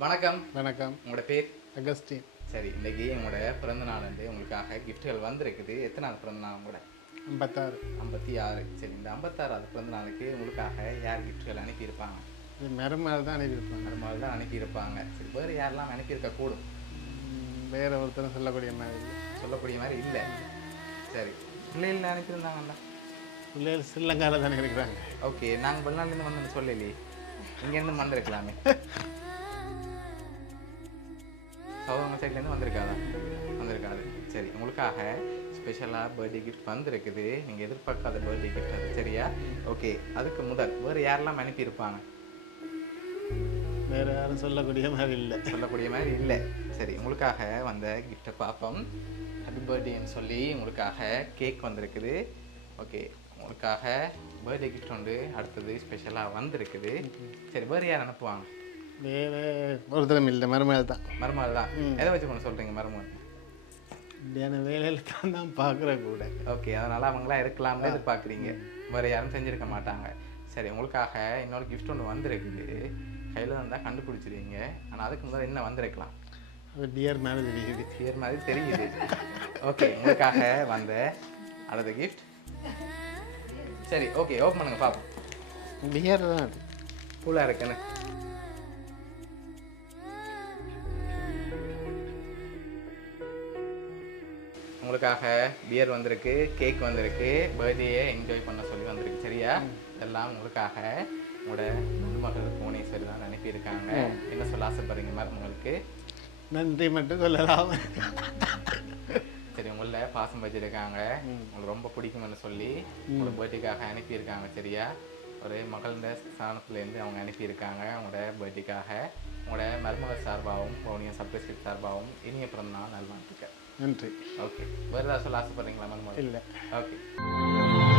வணக்கம். வணக்கம். உங்களோட பேர்? அகஸ்டின். சரி இன்னைக்கு உங்களோட பிறந்த நாள் வந்து உங்களுக்காக கிஃப்ட்டுகள் வந்திருக்குது. எத்தனாவது பிறந்த நாள் உங்களோட? ஐம்பத்தாறு. ஐம்பத்தி ஆறு சரி இந்த ஐம்பத்தாறாவது பிறந்த நாளுக்கு உங்களுக்காக யார் கிஃப்ட்டுகள் அனுப்பியிருப்பாங்க? மறுநாள் தான் அனுப்பியிருப்பாங்க. மாதிரி தான் அனுப்பியிருப்பாங்க. சரி வேறு யாரெல்லாம் அனுப்பியிருக்க கூடும் வேற ஒருத்தரும் சொல்லக்கூடிய மாதிரி சொல்லக்கூடிய மாதிரி இல்லை. சரி பிள்ளைகள் அனுப்பியிருந்தாங்கல்ல? பிள்ளைகள் ஸ்ரீலங்காவில் தானே இருக்கிறாங்க. ஓகே நாங்கள் வெளிநாட்டிலேருந்து வந்து சொல்லலையே. இங்கேருந்து வந்திருக்கலாமே. சௌதங்க சைட்லேருந்து வந்திருக்காதா வந்திருக்காது சரி உங்களுக்காக ஸ்பெஷலாக பர்த்டே கிஃப்ட் வந்திருக்குது. நீங்கள் எதிர்பார்க்காத பர்த்டே கிஃப்ட் அது சரியா? ஓகே அதுக்கு முதல் வேறு யாரெல்லாம் அனுப்பியிருப்பாங்க? வேற யாரும் சொல்லக்கூடிய மாதிரி இல்லை. சொல்லக்கூடிய மாதிரி இல்லை. சரி உங்களுக்காக வந்த கிஃப்ட்டை பார்ப்போம். ஹாப்பி பர்த்டேன்னு சொல்லி உங்களுக்காக கேக் வந்திருக்குது. ஓகே உங்களுக்காக பர்த்டே கிஃப்ட் உண்டு. அடுத்தது ஸ்பெஷலாக வந்திருக்குது. சரி வேறு யார் அனுப்புவாங்க? வேற ஒருத்தரும் இல்லை மறுநாள் தான். மருமகள் தான். எதை வச்சு கொண்டு சொல்கிறீங்க மருமகள் இப்படியான வேலையில் தான் தான் பார்க்குற கூட. ஓகே அதனால் அவங்களாம் இருக்கலாம்னு எதிர்பார்க்குறீங்க. வேறு யாரும் செஞ்சுருக்க மாட்டாங்க. சரி உங்களுக்காக இன்னொரு கிஃப்ட் ஒன்று வந்திருக்குது. கையில் இருந்தால் கண்டுபிடிச்சிருவீங்க ஆனால் அதுக்கு முதல்ல என்ன வந்திருக்கலாம்? அது டியர் மேலே தெரியுது. கிளியர் மாதிரி தெரியுது. ஓகே உங்களுக்காக வந்த அடுத்த கிஃப்ட் சரி ஓகே ஓப்பன் பண்ணுங்க பார்ப்போம் டியர் தான் அது. ஃபுல்லாக இருக்குன்னு உங்களுக்காக பியர் வந்திருக்கு கேக் வந்திருக்கு பர்த்டேயை என்ஜாய் பண்ண சொல்லி வந்திருக்கு சரியா? இதெல்லாம் உங்களுக்காக உங்களோட மருமகள் புவனேஸ்வரி தான் அனுப்பியிருக்காங்க. என்ன சொல்ல ஆசைப்படுறீங்க மருமகளுக்கு நன்றி மட்டும் சொல்லலாம். சரி உங்கள பாசம் வச்சிருக்காங்க. உங்களுக்கு ரொம்ப பிடிக்கும்னு சொல்லி உங்களோட பர்த்டேக்காக அனுப்பியிருக்காங்க சரியா? ஒரு மகளோட ஸ்தானத்துலேருந்து அவங்க அனுப்பியிருக்காங்க. உங்களோட பர்த்டேக்காக உங்களோட மருமகள் சார்பாகவும் பவுனியம் சப்ரஸ்கிரிப்ட் சார்பாகவும் இனிய பிறந்த நாள் நல்வாழ்த்துக்கள். நன்றி. ஓகே வேறு ஏதாவது சொல்ல ஆசைப்படுறீங்களா மருமகள்? இல்லை. ஓகே